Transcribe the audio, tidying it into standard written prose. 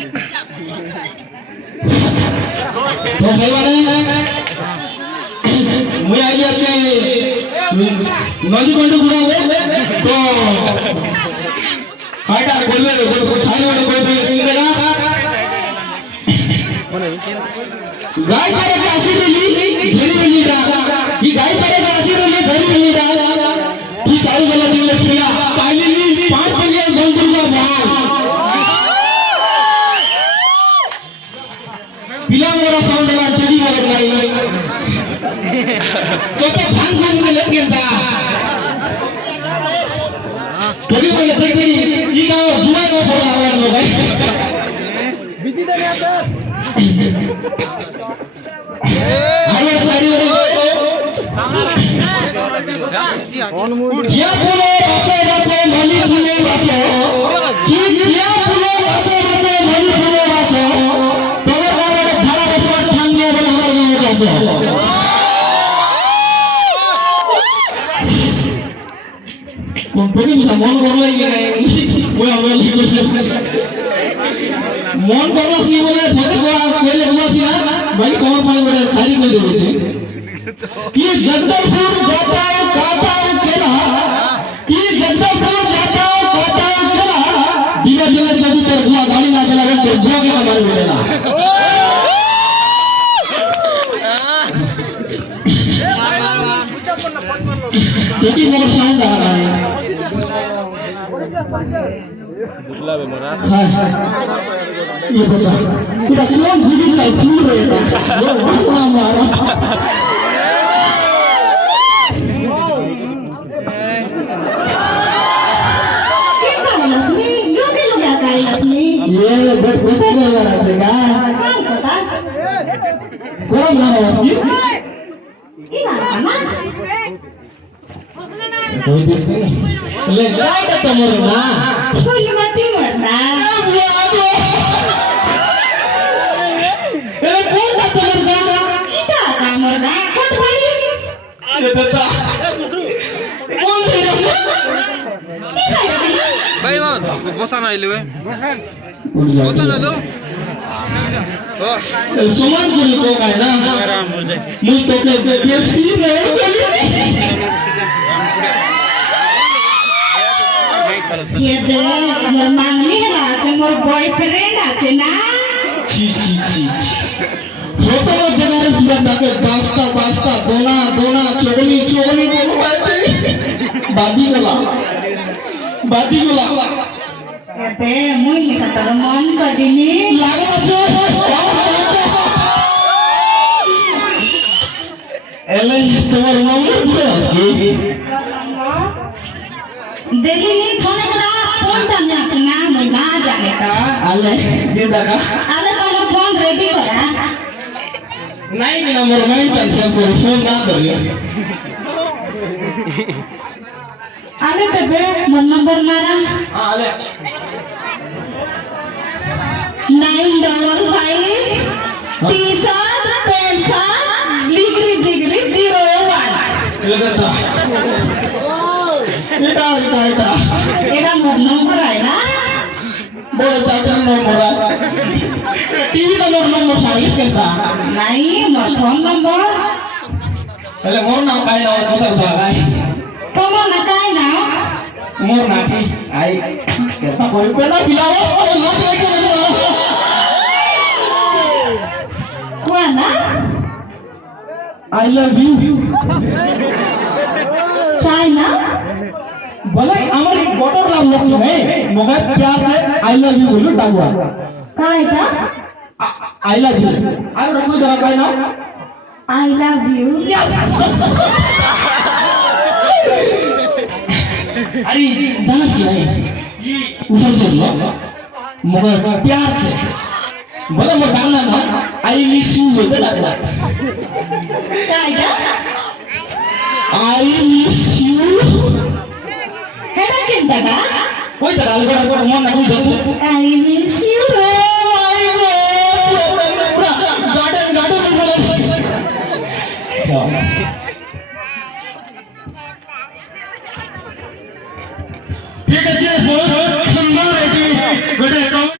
तो भाई वाले मुझे आइए अच्छे नदी कंटू गुड़ा ले तो काटा बोल ले सारे वाले कोई भी सुन देगा गाय करे का आसी रही घरी मिली रा ये गाय करे का आसी रही घरी मिली रा कि चालू वाला दिन लखिया पहले भी 5 बजे गंगू का भाव पिला मेरा साउंड वाला टीवी में लगाई तो भांग में लग गया था टीवी में देख रही ये का जुआ को बोला आवाज में भाई बिजी दे गया सर हमारे सारी कौन मूड क्या बोले बसे बसे मनी बोले बसे कि क्या बोले बसे बसे मनी बोले बसे तुम्हारे गाने झाड़ा बसे ठांगे बोले हमारे बसे कंपनी में सामान बोलना ही नहीं कोई आवाज नहीं मन करला सी बोले फसे बड़ा पहले हुआ सी ना भाई कौन पाए बड़े सारी कोई देवे थे ये जगदलपुर जाता है काटा केला ये जगदलपुर जाता है काटा केला बिना बिना जब पर बुआ गाड़ी ना चला तो बुआ के मार मिलेगा क्योंकि मोर साउंड आ रहा है बुझला बे मोरा हां ये बता पूरा कौन बुझी चल फूल रहेगा वो भाषा मारा कितना लसनी लोगे लोगे काई लसनी ये बट बता नहीं वाला जगह काय पता कौन नाम है उसकी इना ना कोई देखते नहीं ले जाएगा तो मरना कोई मत मरना ये आदो ए कौन बात मरना इटा का मरना कौन बनी अरे दादा कौन से भाई मान बसा ना ले बसा ना दो सुमन को को है ना मुझ तो के देसी नहीं ये दे मोर मांगनी है ना आज मोर बॉयफ्रेंड आज ना ची ची ची फोटो में जगह पूरा ताके बास्ता बास्ता दोना दोना चोगनी चोगनी बोल पाए बादी गोला ये दे मुई मिसा तो मन बदिनी लगा जो एले तुम्हार नंबर दिया उसकी देखी नहीं छोने का फोन तमने अपना मैं ना जाने का आले दे दागा आले तो मोर फोन रेडी करा नहीं मेरा मोर मेंटल से फोन ना दे आले तो बे मोर नंबर मारा हां आले 955 टी-शर्ट पैसा लिगरी जिगरी 01 लगता एटा मोर नंबर है ना बोले चाचा नंबर टीवी का मोर नंबर सर्विस करता नहीं मोर फोन नंबर पहले मोर नाम काय ना दूसरा था भाई तो मोर ना काय ना मोर ना थी आई कहता कोई पहला खिलाओ और लोग लेके हुआ ना आई लव यू काय ना बोले हमारी बॉर्डर लाल लोग में मगर प्यार से आई लव यू बोलो टागुआ काय था आई लव यू और रखो जरा काय ना आई लव यू अरे दानस की नहीं उधर से लो मगर प्यार से बोले वो डालना ना आई मिस यू बोलते डालना काय था आई मिस यू है ना किंतु का कोई तरह अलग अलग मन ना कोई दो I miss you garden garden में बोले ठीक है